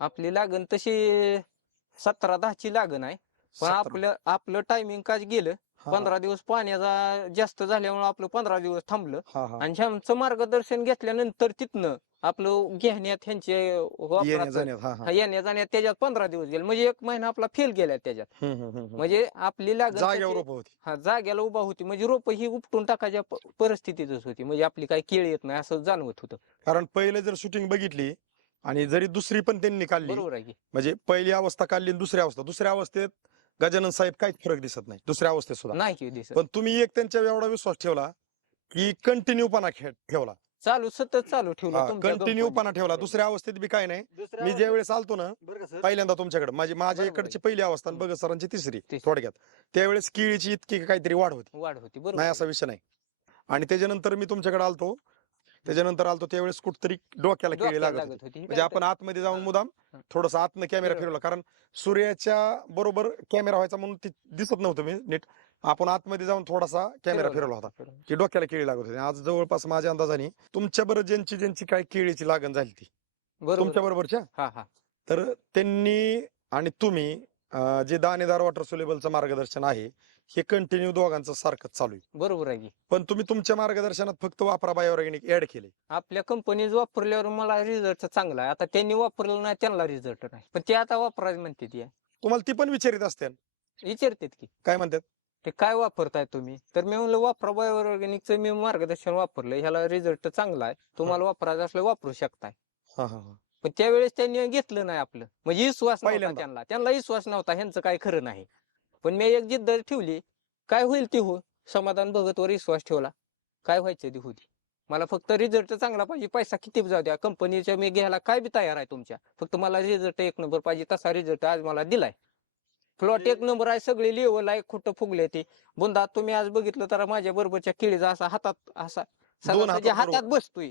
आपली लागण तशी सतरा दहाची लागण आहे. पण सतरा. आपलं आपलं टायमिंग काय गेलं. हा, पंधरा दिवस पाण्याचा जास्त झाल्यामुळे आपलं पंधरा दिवस थांबलं. हा, हा. आणि ह्यांचं मार्गदर्शन घेतल्यानंतर तिथनं आपलं घेण्यात ह्यांचे येण्या वापराचं- जाण्यात, हा, हा. हा, येण्या जाण्यात त्याच्यात पंधरा दिवस गेले. म्हणजे एक महिना आपला फेल गेला त्याच्यात. हम्म, हम्म, हम्म, हम्म. म्हणजे आपली लागण जागेवर होती. हा जाग्याला उभा होती. म्हणजे रोप ही उपटून टाकायच्या प- परिस्थितीतच होती. म्हणजे आपली काही केळ येत नाही असं जाणवत होतं. कारण पहिले जर शूटिंग बघितली आणि जरी दुसरी पण त्यांनी काढली बरोबर आहे की. म्हणजे पहिली अवस्था काढली आणि दुसरी अवस्था. दुसऱ्या अवस्थेत गजानन साहेब काहीच फरक दिसत नाही. दुसऱ्या अवस्थेत सुद्धा. नाही की दिसत. पण तुम्ही एक त्यांच्यावर एवढा विश्वास ठेवला की कंटिन्यू पणा खे- ठेवला. चालू सतत चालू ठेवलं तुमच्या कंटिन्यू company. पणा ठेवला. दुसऱ्या अवस्थेत बी काय नाही. मी ज्या वेळेस आलतो ना बरं का सर? पहिल्यांदा तुमच्याकडे माझी माझ्या इकडची पहिली अवस्था आणि. भगत सरांची तिसरी. थोडक्यात. त्यावेळेस केळीची इतकी काहीतरी वाढ होती. वाढ होती. बरोबर नाही. असा विषय नाही. आणि त्याच्यानंतर मी तुमच्याकडे आलतो त्याच्यानंतर आलतो त्यावेळेस कुठतरी डोक्याला केळी लागत होती लागत होती. ही म्हणजे काय आपण आतमध्ये जाऊन. मुदाम हा. थोडस आतनं कॅमेरा बरोबर. फिरवला कारण सूर्याच्या बरोबर कॅमेरा व्हायचा म्हणून ती दिसत नव्हतं मी नीट. आपण आतमध्ये जाऊन थोडासा कॅमेरा फिरवला. होता. की डोक्याला केळी लागत होती. आज जवळपास माझ्या अंदाजाने तुमच्या बरोबर ज्यांची ज्यांची काय केळीची लागण झाली ती बरोबर. तुमच्या बरोबरच्या? हा हा. तर त्यांनी आणि तुम्ही अं, जे दाणेदार वॉटर सोलेबलचं मार्गदर्शन आहे हे कंटिन्यू दोघांचं सारखंच चालू आहे. बरोबर आहे की. पण तुम्ही तुमच्या मार्गदर्शनात फक्त वापरा बायोऑर्गॅनिक ऍड केले. आपल्या कंपनीज वापरल्यावर मला रिझल्ट चांगला आहे. आता त्यांनी वापरलं नाही त्यांना रिझल्ट नाही. पण ते आता वापरायला म्हणते ती. तुम्हाला ती पण विचारित असते विचारतात की. काय म्हणतात ते काय वापरताय तुम्ही? तर मी म्हणलं वापरा बायोवर ऑर्गॅनिकचं मी मार्गदर्शन वापरलं ह्याला रिझल्ट चांगला आहे. तुम्हाला वापरायचं असलं वापरू शकताय. हा हा हा. पण त्यावेळेस त्यांनी घेतलं नाही आपलं. म्हणजे विश्वास नव्हता पहिल्यांदा. त्यांना. त्यांना विश्वास नव्हता ह्यांचं काय खरं नाही. पण मी एक जिद्द ठेवली काय होईल ती हो समाधान भगतवर विश्वास ठेवला. काय व्हायचं ती होती? मला फक्त रिझल्ट चांगला पाहिजे पैसा किती जाऊ द्या कंपनीच्या मी घ्यायला काय बी तयार आहे तुमच्या. फक्त मला रिझल्ट एक नंबर पाहिजे तसा रिझल्ट आज मला दिलाय. प्लॉट एक नंबर आहे सगळे लेवल आहे खोटं फुगले ते. बुंदा तुम्ही आज बघितलं तर माझ्या बरोबरच्या केळीचा असा हातात असा म्हणजे हातात बसतोय.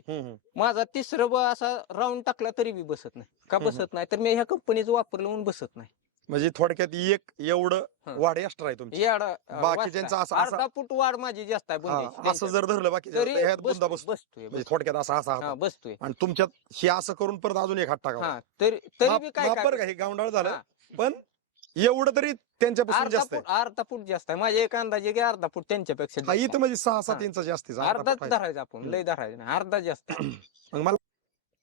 माझा तिसरं ब असा राऊंड टाकला तरी बी बसत नाही. का. बसत नाही? तर मी ह्या कंपनीचं वापरलं म्हणून बसत नाही. म्हणजे थोडक्यात एक एवढं हा. वाढ एक्स्ट्रा आहे तुमची येडा, अं, बाकीच्यांचं वाचता. असं- असं- अर्धा फूट वाढ माझी जास्त आहे हा, असं जर धरलं बाकी तरी ह्यात बुंदा बसतोय बसतो बसतोय म्हणजे थोडक्यात असा असा हा हात बसतोय आणि तुमच्यात हे असं करून परत अजून एक हात टाका हा तरी तरी बी काय बरं का काय हे गावंडाळ झालं हा. पण एवढं तरी त्यांच्यापासून अर्धा जास्त आहे अर्धा फूट जास्त आहे माझ्या एक अंदाजे की अर्धा फूट त्यांच्यापेक्षा हा जास्त इथं. म्हणजे सहा सात हा. इंच जास्तीच अर्धाच धरायचा आपण हम्म. लय धरायचं नाही अर्धा जास्त. मग मला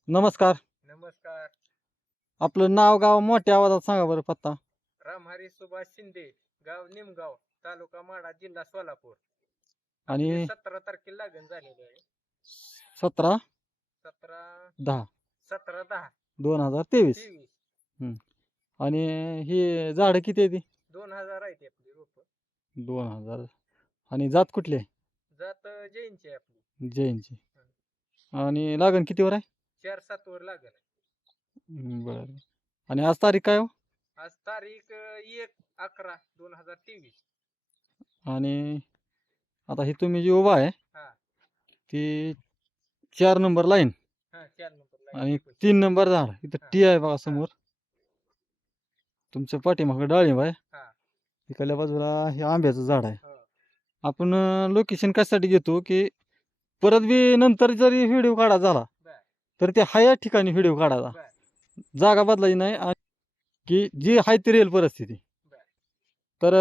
नमस्कार नमस्कार आपलं नाव गाव मोठ्या आवाजात सांगा बरं पत्ता. रामहरी सुभाष शिंदे गाव निमगाव तालुका माडा जिल्हा सोलापूर. आणि सतरा तारखेला लागण झालेली आहे. सतरा? सतरा दहा. सतरा दहा. दोन हजार तेवीस. तेवीस. आणि ही झाडं किती आहे ती दोन हजार आहे ती आपली रोप. दोन हजार. आणि जात कुठली आहे? जात जैनची आहे आपली. जैनची. आणि लागण कितीवर आहे? चार सात वर लागण आहे. बरं आणि आज तारीख काय हो? आज तारीख अं, एक अकरा दोन हजार तेवीस. आणि आता ही तुम्ही जी उभा आहे हा. ती चार नंबर लाईन हा चार नंबर आणि तीन नंबर झाड. इथं टी आहे बघा समोर. तुमच्या पाठीमागं डाळिंब आहे हा. इकडल्या बाजूला हे आंब्याचं झाड आहे. हो. आपण लोकेशन कशासाठी घेतो की परत बी नंतर जरी व्हिडिओ काढा झाला बर. तर ते हाय ठिकाणी व्हिडिओ काढायचा बर. जागा बदलायची नाही आणि की जी आहे ती रिअल परिस्थिती. तर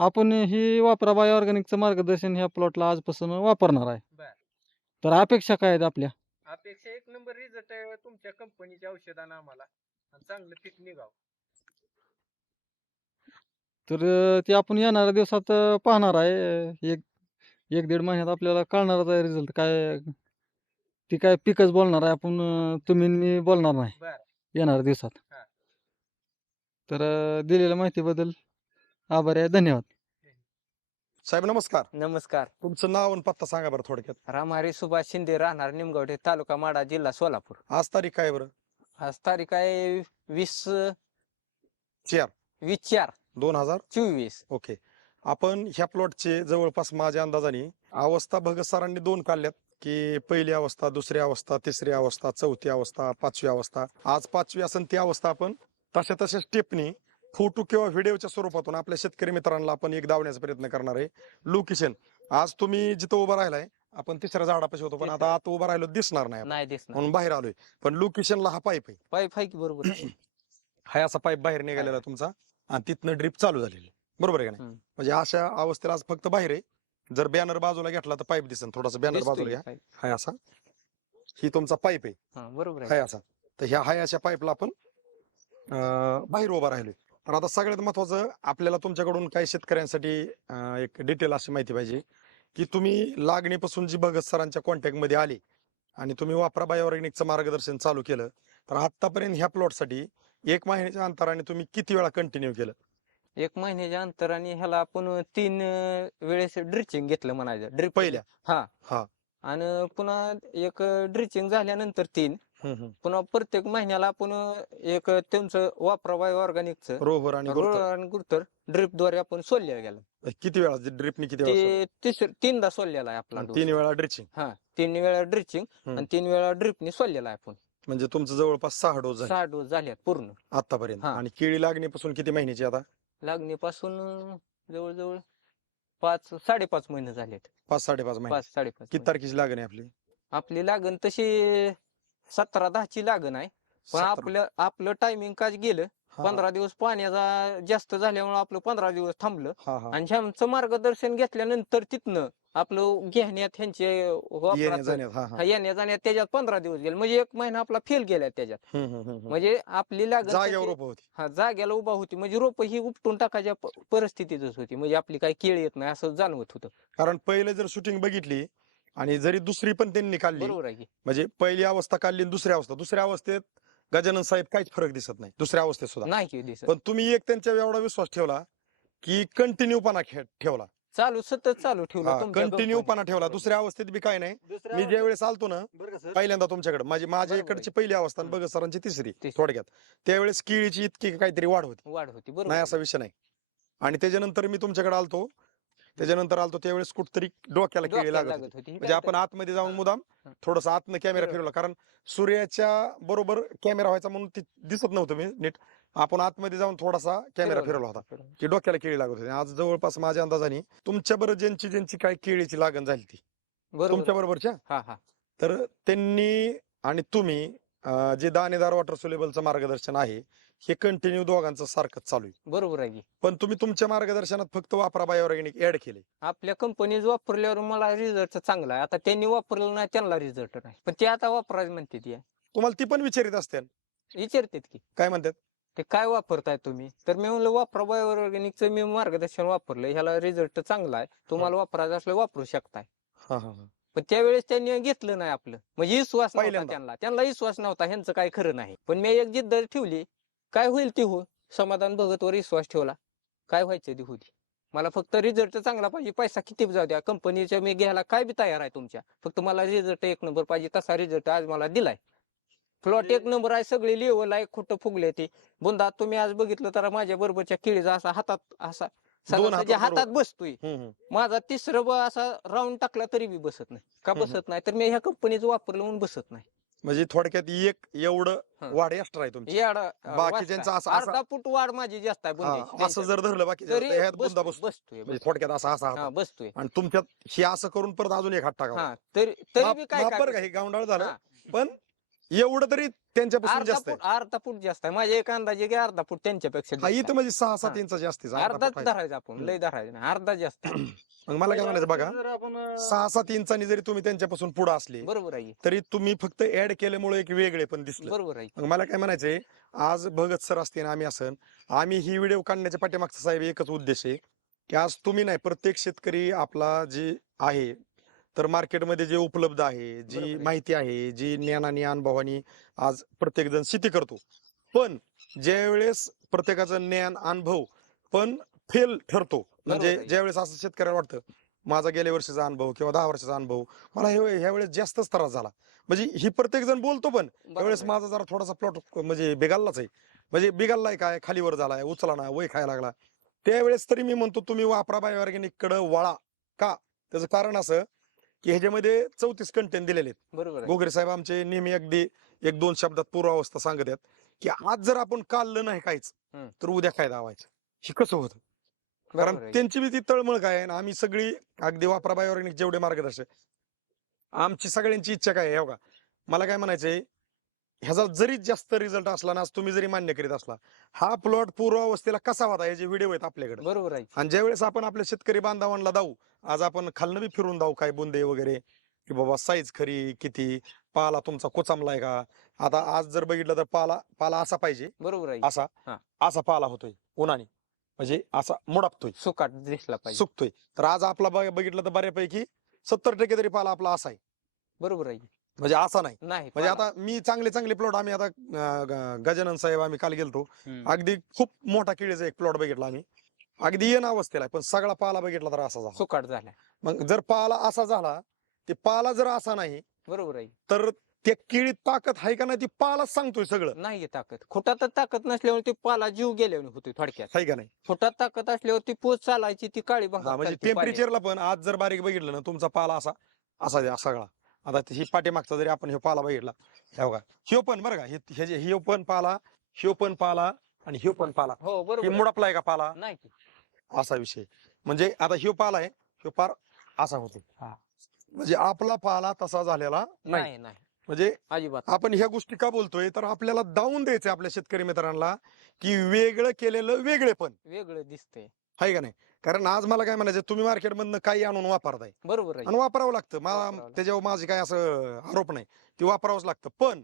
आपण ही वापरा बाय ऑर्गॅनिकचं मार्गदर्शन ह्या प्लॉटला आजपासून वापरणार आहे. तर अपेक्षा काय आहेत आपल्या? अपेक्षा एक नंबर रिझल्ट आहे तुमच्या कंपनीच्या औषधानं आम्हाला. चांगलं पीक निघाव. तर ते आपण येणाऱ्या दिवसात पाहणार आहे. एक एक दीड महिन्यात आपल्याला कळणारच आहे रिझल्ट काय ती काय पिकच बोलणार आहे आपण तुम्ही मी बोलणार नाही. येणाऱ्या दिवसात. तर अं, दिलेल्या माहितीबद्दल आभारी आहे. धन्यवाद. साहेब नमस्कार. नमस्कार. तुमचं नाव आणि पत्ता सांगा बरं थोडक्यात. रामहरी सुभाष शिंदे राहणार निमगावडे तालुका माडा जिल्हा सोलापूर. आज तारीख काय बरं? आज तारीख आहे वीस चार. वीस चार. दोन हजार? चोवीस. ओके. आपण ह्या प्लॉटचे जवळपास माझ्या अंदाजाने अवस्था भगत सरांनी दोन काढल्यात. की पहिली अवस्था दुसरी अवस्था तिसरी अवस्था चौथी अवस्था पाचवी अवस्था. आज पाचवी असेल ती अवस्था आपण तशा तशा स्टेपनी फोटो किंवा व्हिडिओच्या स्वरूपातून आपल्या शेतकरी मित्रांना आपण एक दावण्याचा प्रयत्न करणार आहे. लोकेशन आज तुम्ही जिथं उभं राहिलाय आपण तिसऱ्या झाडापाशी होतो पण आता आत उभं राहिलो दिसणार नाही आपण. नाही दिसणार. म्हणून बाहेर आलोय. पण लोकेशनला हा पाईप आहे. पाईप आहे की बरोबर हा असा पाईप बाहेर निघालेला. तुमचा. आणि तिथनं ड्रिप चालू झालेली बरोबर आहे का नाही? हम्म. म्हणजे अशा अवस्थेला आज फक्त बाहेर आहे. जर बॅनर बाजूला घेतला तर पाईप दिसन थोडासा बॅनर दिसतोय बाजूला घ्या काय. हाय असा. ही तुमचा पाईप आहे. हा, बरोबर आहे. हाय असा. तर ह्या हाय अशा पाईपला आपण अं, बाहेर उभा राहिलोय. तर आता सगळ्यात महत्वाचं आपल्याला तुमच्याकडून काही शेतकऱ्यांसाठी अं, एक डिटेल अशी माहिती पाहिजे की तुम्ही लागणीपासून जी भगत सरांच्या कॉन्टॅक्टमध्ये आले आणि तुम्ही वापरा बायोऑर्गॅनिकचं मार्गदर्शन चालू केलं तर आतापर्यंत ह्या प्लॉटसाठी एक महिन्याच्या अंतराने तुम्ही किती वेळा कंटिन्यू केलं? एक महिन्याच्या अंतराने ह्याला आपण तीन वेळेस ड्रिचिंग घेतलं म्हणायचं. ड्रिप पहिल्या? हा. हा. आणि पुन्हा एक ड्रिचिंग झाल्यानंतर तीन. पुन्हा प्रत्येक महिन्याला आपण एक त्यांचं वापरा बायो ऑर्गॅनिकचं. रोहर आणि गुरुत्व. आणि गुरुतर ड्रिपद्वारे आपण सोडल्या गेला किती वेळा ड्रिपनी किती वेळा ते तिसर तीनदा सोडलेला आहे आपला? डोस. तीन वेळा ड्रिचिंग? हा. तीन वेळा ड्रिचिंग हम्म. आणि तीन वेळा ड्रिपने सोडलेला आहे आपण. म्हणजे तुमचं जवळपास सहा डोस झाले. सहा डोस झाल्यात पूर्ण. आतापर्यंत. हा. आणि केळी लागणीपासून किती महिन्याची आता? लागणीपासून जवळजवळ पाच साडेपाच महिने झालेत. पाच साडेपाच महिने. पाच साडेपाच किती महिने. तारखेची लागण आहे आपली? आपली लागण तशी सतरा दहाची लागण आहे. पण सतरा. आपलं आपलं टायमिंग काय गेलं. हा, पंधरा दिवस पाण्याचा जास्त झाल्यामुळे आपलं पंधरा दिवस थांबलं. हा हा. आणि ह्यांचं मार्गदर्शन घेतल्यानंतर तिथनं आपलं घेण्यात ह्यांचे येण्या वापराचं- जाण्यात हा हा. हा, येण्या जाण्यात त्याच्यात पंधरा दिवस गेले. म्हणजे एक महिना आपला फेल गेला त्याच्यात. हम्म, हम्म, हम्म, हम्म. म्हणजे आपली लागण जागेवर होती. हा जाग्याला उभा होती. म्हणजे रोप ही उपटून टाकायच्या प- परिस्थितीतच होती. म्हणजे आपली काही केळ येत नाही असं जाणवत होतं. कारण पहिले जर शूटिंग बघितली आणि जरी दुसरी पण त्यांनी काढली बरोबर आहे की. म्हणजे पहिली अवस्था काढली आणि दुसरी अवस्था. दुसऱ्या अवस्थेत गजानन साहेब काहीच फरक दिसत नाही. दुसऱ्या अवस्थेत सुद्धा. नाही की दिसत. पण तुम्ही एक त्यांच्यावर एवढा विश्वास ठेवला की कंटिन्यू पणा ठेवला. चालू सतत चालू ठेवलं तुमच्या कंटिन्यू. पणा ठेवला दुसऱ्या अवस्थेत बी काय नाही दुसऱ्या मी ज्या वेळेस आलतो ना बरं का सर पहिल्यांदा तुमच्याकडे माझी माझ्या बरोबर इकडची पहिली अवस्था आणि. भगत सरांची तिसरी तिसरी. थोडक्यात त्यावेळेस केळीची इतकी काहीतरी वाढ होती वाढ होती बरोबर नाही. असा विषय नाही आणि त्याच्यानंतर मी तुमच्याकडे आलतो त्याच्यानंतर आलतो त्यावेळेस कुठतरी डोक्याला केळी डोक्याला लागत होती लागत होती ही म्हणजे काय आपण आतमध्ये जाऊन. मुदाम हा. थोडस आतनं कॅमेरा बरोबर. फिरवला कारण सूर्याच्या बरोबर कॅमेरा व्हायचा म्हणून ती दिसत नव्हतं मी नीट आपण आतमध्ये जाऊन थोडासा कॅमेरा फिरवला होता. की डोक्याला केळी लागत होती. आज जवळपास माझ्या अंदाजाने तुमच्या बरोबर ज्यांची ज्यांची काय केळीची लागण झाली ती तुमच्या बरोबरच्या? तर त्यांनी आणि तुम्ही जे दाणेदार वॉटर सोलेबलचं मार्गदर्शन आहे हे कंटिन्यू दोघांचं सारखंच चालू आहे. बरोबर आहे पण तुम्ही तुमच्या मार्गदर्शनात फक्त वापरा बायोऑर्गॅनिक ऍड केले. आपल्या कंपनीज वापरल्यावर मला रिझल्ट चांगला आहे. आता त्यांनी वापरलं नाही त्यांना रिझल्ट नाही. पण ते आता वापरायला म्हणते ती. तुम्हाला ती पण विचारित असते विचारतात की. काय म्हणतात? ते काय वापरताय तुम्ही? तर मी म्हणलं वापरा बायोऑर्गॅनिकचं मी मार्गदर्शन वापरलं. ह्याला रिझल्ट चांगला आहे. तुम्हाला वापरायचं असलं वापरू शकताय. हा हा हा. पण त्यावेळेस त्यांनी घेतलं नाही आपलं. म्हणजे विश्वास नव्हता पहिल्यांदा. त्यांना. त्यांना विश्वास नव्हता ह्यांचं काय खरं नाही. पण मी एक जिद्द ठेवली काय होईल ती हो? समाधान भगतवर विश्वास ठेवला. काय व्हायचं ती होती मला फक्त रिझल्ट चांगला पाहिजे. पैसा किती बी जाऊ द्या. कंपनीच्या मी घ्यायला काय बी तयार आहे तुमच्या. फक्त मला रिझल्ट एक नंबर पाहिजे. तसा रिझल्ट आज मला दिलाय. प्लॉट एक नंबर आहे सगळे लेवल आहे खोटं फुगले ते. बुंदा तुम्ही आज बघितलं तर माझ्या बरोबरच्या केळीचा असा हातात असा दोन सगळा जे हातात हातात बसतोय. हम्म. माझा तिसरं ब असा राऊंड टाकला तरी बी बसत नाही. का हम्म. बसत नाही? तर मी ह्या कंपनीचं वापरलं म्हणून बसत नाही. म्हणजे थोडक्यात एक एवढं हा. वाढ एक्स्ट्रा आहे तुमची. येडा, अं, बाकीच्यांचं वाचता. असं- असं- अर्धा फूट वाढ माझी जास्त आहे हा, बुंद्याची असं जर धरलं बाकी तरी ह्यात बुंदा बसतोय बसतो बसतोय म्हणजे थोडक्यात असा असा हा बसतोय. आणि तुमच्यात हे असं करून परत अजून एक हात टाका हा तरी तरी बी काय काय बरं का हे? गावंडाळ झालं. हा. पण एवढं तरी त्यांच्यापासून अर्धा जास्त आहे अर्धा फूट जास्त आहे माझ्या एक अंदाजे की अर्धा फूट त्यांच्यापेक्षा हा जास्त इथं म्हणजे सहा सात हा. इंच जास्तीचा आहे. अर्धा अर्धाच फूट आहे. धरायचा आपण लय धरायचा नाही अर्धा जास्त. मग मला काय म्हणायचं बघा जर आपण अं, सहा सात इंचांनी जरी तुम्ही त्यांच्यापासून पुढे असले बरोबर आहे तरी तुम्ही फक्त ऍड केल्यामुळे एक वेगळे पण दिसलं बरोबर आहे मग मला काय म्हणायचंय आज भगत सर असतील आम्ही असन आम्ही ही व्हिडिओ काढण्याच्या पाठीमागचा साहेब एकच उद्देश आहे की आज तुम्ही नाही प्रत्येक शेतकरी आपला जे आहे तर मार्केटमध्ये जे उपलब्ध आहे जी. माहिती आहे जी ज्ञानाने अनुभवानी आज प्रत्येक जण शेती करतो पण ज्या वेळेस प्रत्येकाचं ज्ञान अनुभव पण फेल ठरतो म्हणजे. ज्या वेळेस असं शेतकऱ्याला वाटतं माझा गेल्या वर्षीचा अनुभव किंवा दहा वर्षाचा अनुभव मला हे ह्या वेळेस जास्तच त्रास झाला म्हणजे ही प्रत्येक जण बोलतो पण त्यावेळेस. माझा जरा थोडासा प्लॉट म्हणजे बिघाललाच आहे म्हणजे बिघाललाय काय खालीवर झालाय उचला ना वय खायला लागला त्यावेळेस तरी मी म्हणतो तुम्ही वापरा बाय ऑर्गॅनिककडे वळा का त्याचं कारण असं की ह्याच्यामध्ये चौतीस कंटेन दिलेले आहेत. बरोबर आहे. गोगरे साहेब आमचे नेहमी अगदी एक दोन शब्दात पूर्वावस्था सांगत आहेत की आज जर आपण काढलं नाही काहीच हम्म. तर उद्या काय दावायचं हे कसं होतं? बरोबर कारण आहे. त्यांची बी ती तळमळ काय आहे आणि आम्ही सगळी अगदी वापरा बाय ऑर्गॅनिक जेवढे मार्गदर्शक. आमची सगळ्यांची इच्छा काय आहे हे बघा. मला काय म्हणायचंय ह्याचा जरी जास्त रिझल्ट असला ना आज तुम्ही जरी मान्य करीत असला हा प्लॉट पूर्व अवस्थेला कसा होता याचे व्हिडिओ आहेत आपल्याकडे. बरोबर आहे आणि ज्यावेळेस आपण आपल्या शेतकरी बांधवांना जाऊ आज आपण खालनं बी फिरून जाऊ काय बुंदे वगैरे? की बाबा साईज खरी किती? पाला तुमचा कोचामलाय का? आता आज जर बघितलं तर पाला पाला असा पाहिजे. बरोबर आहे. असा. हा. असा पाला होतोय उन्हाने. म्हणजे असा मुडापतोय. सुकाट दिसला पाहिजे. सुकतोय. तर आज आपला बघ- बघितलं तर बऱ्यापैकी सत्तर टक्के तरी पाला आपला असा आहे. बरोबर आहे. म्हणजे असा नाही. नाही म्हणजे आता मी चांगले चांगले प्लॉट आम्ही आता अं, ग- गजानन साहेब आम्ही काल गेलतो. हम्म. अगदी खूप मोठा केळीचा एक प्लॉट बघितला आम्ही. अगदी येण अवस्थेला आहे, पण सगळा पाला बघितला तर असा झाला. सुकाट झाला. मग जर पाला असा झाला ते पाला जर असा नाही बरोबर आहे. तर त्या केळीत ताकद आहे का नाही ती पालाच सांगतोय सगळं. नाही ताकद. खोटात ताकद नसल्यामुळे ते पाला जीव गेल्याने होते थोडक्यात. आहे का नाही? खोटात ताकद असल्यावर ती पोच चालायची ती काळी हा म्हणजे. टेम्परेचरला पण आज जर बारीक बघितलं ना तुमचा पाला असा असा आहे, सगळा. आता ही पाठीमागचा जरी आपण हे पाला बघितला हे बघा ह्यो पण बरं का हे हे जे- ह्यो पण पाला ह्यो पण पाला आणि ह्यो पण पाला. हो हे बरोबर आहे. मुडपलाय का पाला? नाही की. असा विषय. म्हणजे आता ह्यो पाला आहे ह्यो पार असा होतो. हा. म्हणजे आपला पाला तसा झालेला नाही. नाही नाही. म्हणजे अजिबात आपण ह्या गोष्टी का बोलतोय? तर आपल्याला दावून द्यायचंय आपल्या शेतकरी मित्रांना की वेगळं केलेलं वेगळे पण. वेगळं दिसतंय. आहे का नाही? कारण आज मला काय म्हणायचं तुम्ही मार्केटमधनं काही आणून वापरताय. बरोबर आहे. आणि वापरावं लागतं. मा वापरावं लागतं. त्याच्यावर माझे काय असं आरोप नाही. ते वापरावंच लागतं. पण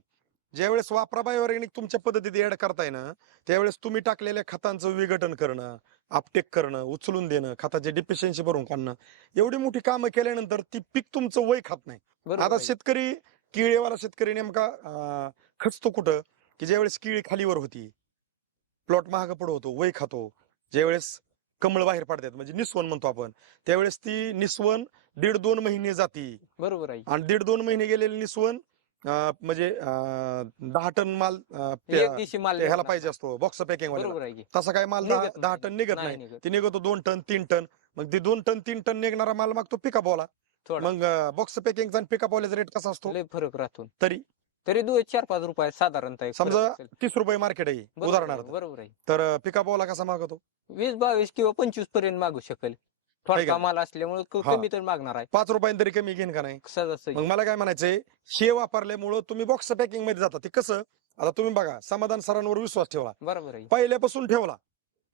ज्यावेळेस वापराबाई ऑर्गॅनिक तुमच्या पद्धतीत ऍड करताय ना त्यावेळेस तुम्ही टाकलेल्या खतांचं विघटन करणं आपटेक करणं उचलून देणं खताचे डिफिशियन्सी भरून काढणं एवढी मोठी कामं केल्यानंतर ती पीक तुमचं वय खात नाही. आता. शेतकरी किळेवाला शेतकरी नेमका खचतो कुठं? की ज्यावेळेस किळी खालीवर होती प्लॉट महाग पड होतो वय खातो ज्यावेळेस कमळ बाहेर पडतात म्हणजे निस्वन म्हणतो आपण त्यावेळेस ती निस्वन दीड दोन महिने जाती. बरोबर आहे. आणि दीड दोन महिने गेलेले निस्वन अं, म्हणजे अं, दहा टन माल अं, पे- दिवशी माल ह्याला निघणार. पाहिजे असतो बॉक्स पॅकिंग वाला बरोबर आहे की. तसा काय माल दहा निघत दहा नाही. टन निघत नाही नाही. निघत. ती निघतो दोन टन तीन टन. मग ती दोन टन तीन टन निघणारा माल मागतो पिकअप वाला. थोडा. मग बॉक्स पॅकिंगचा आणि पिकअप वाल्याचा रेट कसा असतो? लय फरक राहतो. तरी. तरी दो चार पाच रुपये साधारणतः एक फरक समजा असेल. तीस रुपये मार्केट आहे बरोबर आहे, उदाहरणार्थ. बरोबर आहे. तर पिकअप वाला कसा मागवतो वीस बावीस किंवा पंचवीसपर्यंत मागू शकेल. थोडा का? माल असल्यामुळे हा. कमी तर मागणार आहे. पाच रुपयांनी तरी कमी घेईन का नाही? सहजासहजी. मग मला काय म्हणायचंय हे वापरल्यामुळं तुम्ही बॉक्स पॅकिंगमध्ये जाता. ते कसं? आता तुम्ही बघा समाधान सरांवर विश्वास ठेवला बरोबर आहे. पहिल्यापासून ठेवला.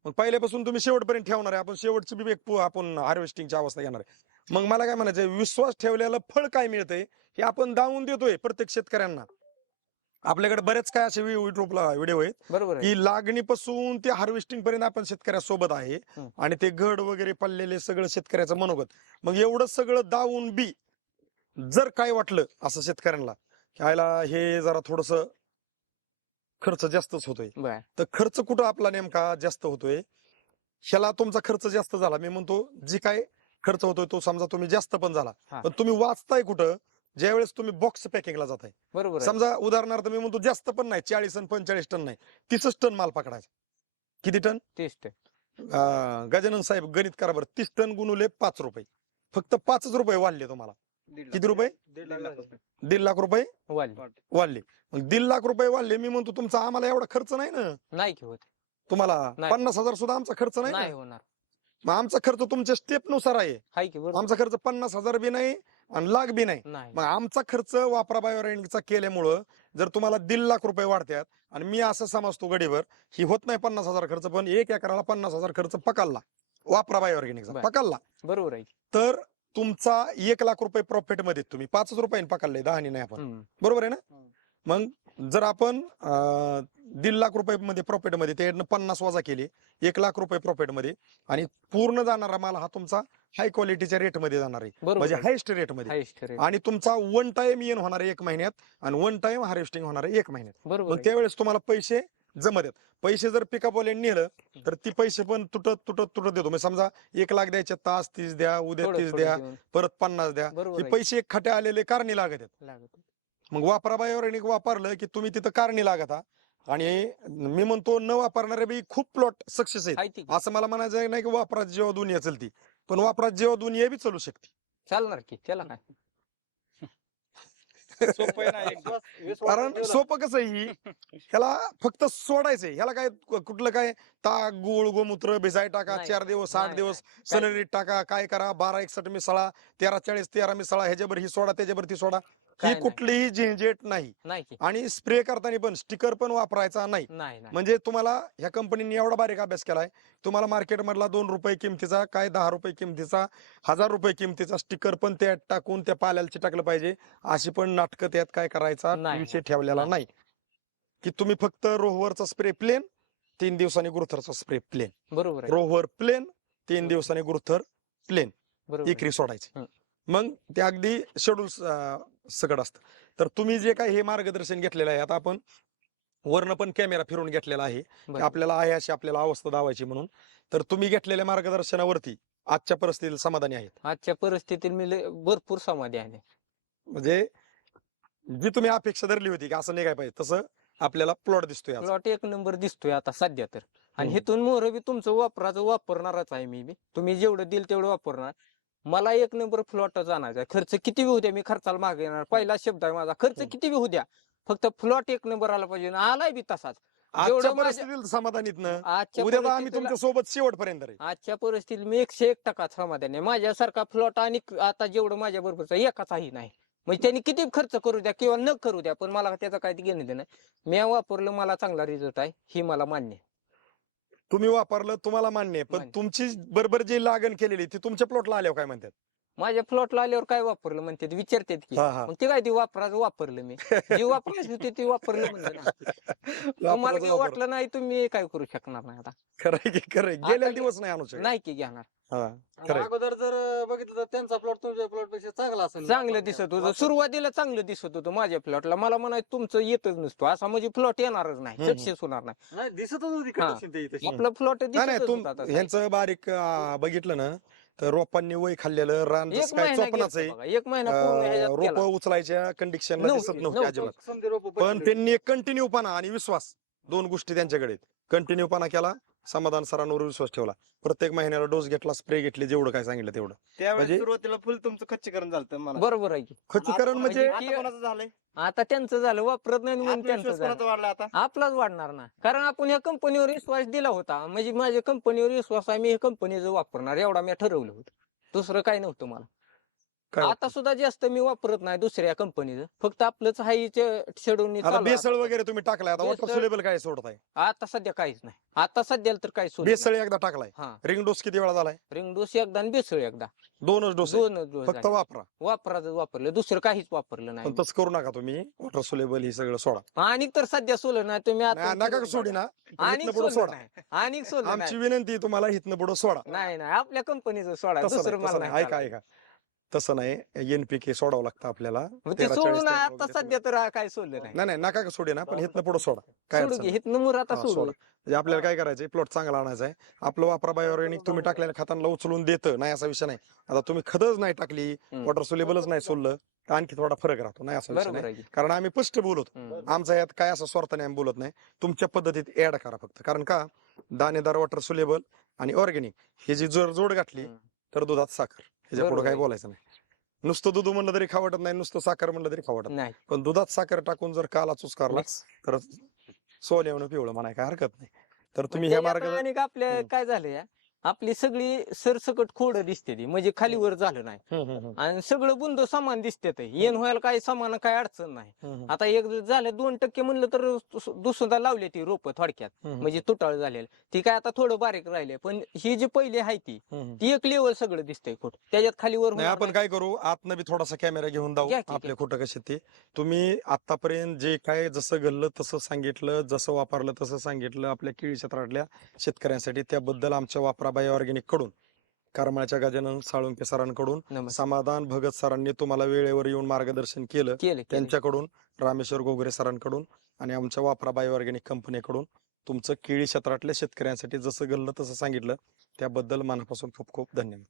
मग पहिल्यापासून तुम्ही शेवटपर्यंत ठेवणार आहे. आपण शेवटची बी एक पु- आपण हार्वेस्टिंगची अवस्था घेणार आहे. मग मला काय म्हणायचंय विश्वास ठेवलेलं फळ काय मिळतंय हे आपण दावून देतोय प्रत्येक शेतकऱ्यांना. आपल्याकडे बरेच काय असे युट्यूबला व्हिडिओ आहेत बरोबर आहे. की लागणीपासून ते हार्वेस्टिंग पर्यंत आपण शेतकऱ्यासोबत आहे हं. आणि ते घड वगैरे पडलेले सगळं शेतकऱ्याचं मनोगत. मग एवढं सगळं दावून बी जर काय वाटलं असं शेतकऱ्यांना की आयला हे जरा थोडस खर्च जास्तच होतोय. बर. तर खर्च कुठं आपला नेमका जास्त होतोय? ह्याला तुमचा खर्च जास्त झाला. मी म्हणतो जी काय खर्च होतोय तो समजा तुम्ही जास्त पण झाला. हा. पण तुम्ही वाचताय कुठं? ज्यावेळेस तुम्ही बॉक्स पॅकिंगला जाताय. बरोबर आहे. समजा उदाहरणार्थ मी म्हणतो जास्त पण नाही चाळीस आणि पंचेचाळीस टन नाही तीसच टन माल पकडायचा. किती टन? तेच ते. अं, गजानन साहेब गणित करा बरं तीस टन गुणुले पाच रुपये. फक्त पाचच रुपये वाढले तुम्हाला. किती रुपये? दीड लाख रुपये. वाली वाढले. मग दीड लाख रुपये वाढले मी म्हणतो तुमचा आम्हाला एवढा खर्च नाही ना. नाही की होत. तुम्हाला नाही. पन्नास हजार सुद्धा आमचा खर्च नाही नाही ना होणार. मग आमचा खर्च तुमच्या स्टेपनुसार आहे. हाय की बरोबर. आमचा खर्च पन्नास हजार बी नाही आणि लाख बी नाही. नाही. मग आमचा खर्च वापरा बायोरेंटचा केल्यामुळं जर तुम्हाला दीड लाख रुपये वाढतात आणि मी असं समजतो गडीवर ही होत नाही पन्नास हजार खर्च पण एक एकराला पन्नास हजार खर्च पकडला. वापरा बायोऑर्गॅनिकचा बर. पकडला. बरोबर आहे. तर तुमचा एक लाख रुपये प्रॉफिटमध्ये तुम्ही पाचच रुपयाने पकडले दहा नाही आपण. हम्म. बरोबर आहे ना. मग जर आपण अं, दीड लाख रुपये मध्ये प्रॉफिटमध्ये त्याच्यातनं पन्नास वजा केले एक लाख रुपये प्रॉफिटमध्ये आणि पूर्ण जाणारा माल हा तुमचा हाय क्वालिटीच्या रेटमध्ये जाणार आहे म्हणजे आहे. हायस्ट रेटमध्ये हायस्ट रेट. आणि तुमचा वन टाइम येण होणार आहे एक महिन्यात आणि वन टाइम हार्वेस्टिंग होणार आहे एक महिन्यात बरोबर मग आहे. त्यावेळेस तुम्हाला पैसे जमत आहेत पैसे जर पिकअप वाले नेलं तर ती पैसे पण तुटत तुटत तुटत देतो म्हणजे समजा एक लाख द्यायचे तास तीस द्या उद्या थोडं- तीस थोडं द्या देऊन. परत पन्नास द्या बरोबर हे आहे. पैसे एक खाटे आलेले कारणी लागत आहेत लागत. मग वापराबाईवर वापरलं की तुम्ही तिथं कारणी लागत. आणि मी म्हणतो न वापरणारे बी खूप प्लॉट सक्सेस आहेत ती की. असं मला म्हणायचं नाही की वापरात जेव्हा दुनिया चलती पण वापरात जेव्हा दुनिया बी चालू शकते. चालणार की त्याला काय सोपं आहे ना एकदम कारण सोपं कसं आहे ही ह्याला फक्त सोडायचंय ह्याला काय कुठलं काय ताक गुळ गोमूत्र भिजाय टाका नाही, चार दिवस आठ नाही, दिवस. सलरीत टाका काय करा बारा एकसठ मिसळा तेरा चाळीस तेरा मिसळा ह्याच्यावर ही सोडा त्याच्यावर ती सोडा. ही नाही. कुठलीही झिंजेट नाही. नाही की. आणि स्प्रे करताना पण स्टिकर पण वापरायचा नाही. नाही नाही. म्हणजे तुम्हाला ह्या कंपनीने एवढा बारीक अभ्यास केलाय. तुम्हाला मार्केटमधला दोन रुपये किमतीचा काय दहा रुपये किमतीचा हजार रुपये किमतीचा स्टिकर पण त्यात टाकून त्या पाल्याला चिटाकलं पाहिजे. अशी पण नाटकं त्यात काय करायचा नाही. विषय ठेवलेला नाही. की तुम्ही फक्त रोहवरचा स्प्रे प्लेन तीन दिवसांनी गुरुथरचा स्प्रे प्लेन. बरोबर आहे. रोहवर प्लेन तीन दिवसांनी गुरुथर प्लेन. बरोबर आहे. सोडायची. हं. मग ते अगदी शेड्यूल सगळं असतं. तर तुम्ही जे काही हे मार्गदर्शन घेतलेलं आहे आता आपण वरनं पण कॅमेरा फिरून घेतलेला आहे. आपल्याला आहे अशी आपल्याला अवस्था दावायची म्हणून. तर तुम्ही घेतलेल्या मार्गदर्शनावरती आजच्या परिस्थितीत समाधानी आहेत. आजच्या परिस्थितीत मी भरपूर समाधी आहे. म्हणजे जी तुम्ही अपेक्षा धरली होती की असं नाही काय पाहिजे तसं आपल्याला प्लॉट दिसतोय. प्लॉट एक नंबर दिसतोय आता सध्या तर. आणि. हेतून मोहर बी तुमचं वापराचं वापरणारच आहे मी बी. तुम्ही जेवढं दिल तेवढं वापरणार. मला एक नंबर प्लॉटच आणायचा. खर्च किती बी होऊ द्या मी खर्चाला मागे येणार. पहिला शब्द आहे माझा. खर्च. किती बी होऊ द्या. फक्त प्लॉट एक नंबर आला पाहिजे. आलाय बी तसाच. आजच्या परिस्थितीत समाधानीत ना आजच्या उद्या आम्ही परिस्थितीला- तुमच्यासोबत शेवटपर्यंत आजच्या परिस्थितीत मी एकशे एक टक्का समाधान आहे. माझ्यासारखा प्लॉट आणि आता जेवढं माझ्या बरोबरचा एकाचाही नाही. म्हणजे त्यांनी किती खर्च करू द्या किंवा न करू द्या पण मला त्याचा काही घेणं देणं. नाही. मी वापरलं मला चांगला रिझल्ट आहे. ही मला मान्य आहे. तुम्ही वापरलं तुम्हाला मान्य आहे पण. तुमची बरोबर जी लागण केलेली ती तुमच्या प्लॉटला आल्यावर काय म्हणतात माझ्या प्लॉटला आल्यावर काय वापरलं म्हणते विचारतात की हा, हा. मग ते काय ती वापराचं वापरलं मी जी वापरायची होती ती वापरलं म्हणलं ना वापराचं काही वापर. वाटलं नाही तुम्ही काय करू शकणार नाही आता खरंय की खरंय गेल्या दिवस नाही आणू शकत नाही की घेणार हा, खरंय. अगोदर जर बघितलं तर त्यांचा प्लॉट तुमच्या प्लॉटपेक्षा चांगला असेल चांगलं दिसत होतं सुरुवातीला चांगलं दिसत होतं माझ्या प्लॉटला मला म्हणायचं तुमचं येतच नसतो असा म्हणजे प्लॉट येणारच नाही हम्म. सक्सेस होणार नाही नाही दिसतच होती हा. condition तशी. आपलं प्लॉट नाही नाही दिसतच तुम होता तसा. ह्यांचं बारीक आ, बघितलं ना तर रोपांनी वय खाल्लेलं रान एक जसं काय महिना चोपणाच बघा, एक महिना पूर्ण ह्याच्यात रोप गेला. उचलायच्या कंडिशनला नव्हती, दिसत नव्हती नव्हती. अजिबात रोपं पण पडलेली. त्यांनी कंटिन्यू पाना आणि विश्वास दोन गोष्टी त्यांच्याकडे कंटिन्यू पाना केला समाधान सरांवर विश्वास ठेवला. प्रत्येक महिन्याला डोस घेतला स्प्रे घेतले जेवढं काय सांगितलं तेवढं. त्यावेळेस म्हणजे- सुरुवातीला फुल तुमचं खच्चीकरण झालं मला. बरोबर आहे की. खच्चीकरण म्हणजे आता कोणाचं झालंय? आता त्यांचं झालं वापरत नाही म्हणून त्यांचं आत्मविश्वास झालं. कोणाचा वाढला आता? आपलाच वाढणार ना. कारण आपण या कंपनीवर विश्वास दिला होता. म्हणजे माझ्या कंपनीवर विश्वास आहे मी हे कंपनीचं वापरणार एवढा मी ठरवलं होतं. दुसरं काय नव्हतं मला. आता सुद्धा जास्त मी वापरत नाही दुसऱ्या कंपनीचं. फक्त आपलंच हाय शेडून आता बेसळ वगैरे तुम्ही टाकलाय आता वॉटर बेसळ- सोलेबल काय सोडत आहे आता सध्या काहीच नाही. आता सध्याला तर काही सोड बेसळ एकदा टाकलाय. हा. रिंग डोस किती वेळा झालाय? रिंग डोस एकदा आणि बेसळ एकदा. दोनच डोस आहे. दोन डोस फक्त वापरा. वापराचं वापरलं. दुसरं काहीच वापरलं पण नाही तसं करू नका तुम्ही. वॉटर सोलेबल ही सगळं सोडा. आणि तर सध्या सोडलं नाही तुम्ही नाही, आता नका सोडी ना. आणि इथनं पुढं सोडा. आणि सोडलं आमची नाही. विनंती आहे तुम्हाला इथनं पुढे सोडा. नाही नाही. आपल्या कंपनीचं सोडा. तसं दुसरं नाही, मला तसं नाही. नाही ऐका. ऐका. तसं नाही. एनपीके सोडावं लागतं आपल्याला. मग ते 13, सोडून 40, आता वगैरे सध्या तर काय सोडलं नाही. नाही नाही नका का सोडे ना पण इथनं पुढे सोडा. काय सोडू अडचण घे नाही. हित नंबर आता हा, सोडू. सोडा. म्हणजे आपल्याला काय करायचंय प्लॉट चांगला आणायचा आहे. आपलं वापरा बायोऑर्गॅनिक तुम्ही टाकलेल्या खतांना उचलून देतं. नाही असा विषय नाही. आता तुम्ही खतच नाही टाकली हम्म. वॉटर सोलेबलच नाही सोडलं तर आणखी थोडा फरक राहतो. नाही असा विषय बरोबर नाही. आहे की. कारण आम्ही स्पष्ट बोलत हम्म. आमचा यात काय असं स्वार्थाने आम्ही बोलत नाही. तुमच्या पद्धतीत ऍड करा फक्त. कारण का? दाणेदार वॉटर सोलेबल आणि ऑर्गॅनिक. हे जी जोड जोड गाठली हम्म. तर दुधात साखर. ह्याच्या पुढे बरोबर काय आहे. बोलायचं नाही नुसतं दूध म्हणलं तरी खावटत नाही नुसतं साखर म्हणलं तरी खावटत नाही. नाही पण दुधात साखर टाकून जर काला चुसकारला Mix. तर सोन्यावनं पिवळं म्हणाय काय हरकत नाही तर तुम्ही ह्या त्याच्यात मार्ग आणि आपल्या हम्म. काय झालं या आपली सगळी सरसकट खोड दिसते ती म्हणजे खाली वर झालं नाही. आणि सगळं बुंद समान दिसते ते. येण व्हायला काही समान काय अडचण नाही. आता एक झालं दोन टक्के म्हणलं तर दुस- दुसरा लावली ती रोप थोडक्यात. म्हणजे तुटाळ झालेलं. ती काय आता थोडं बारीक राहिले पण ही जी पहिली आहे ती. ती एक लेवल सगळं दिसतंय खोट. त्याच्यात खाली वर नाही होणार आपण. काय करू? आतनं बी थोडासा कॅमेरा घेऊन जाऊ आपले. खोटं कसे ते. तुम्ही आतापर्यंत जे काय जसं घडलं तसं सांगितलं जसं वापरलं तसं सांगितलं आपल्या केळी क्षेत्रातल्या शेतकऱ्यांसाठी. त्याबद्दल आमच्या वापराबाई ऑर्गॅनिककडून करमाळ्याच्या गजानन साळुंके सरांकडून नमस्कार. समाधान भगत सरांनी तुम्हाला वेळेवर येऊन मार्गदर्शन केलं. त्यांच्याकडून रामेश्वर गोगरे सरांकडून आणि आमच्या वापरा बायो ऑर्गॅनिक कंपनीकडून तुमचं केळी क्षेत्रातल्या शेतकऱ्यांसाठी जसं घडलं तसं सांगितलं. त्याबद्दल मनापासून खूप खूप धन्यवाद.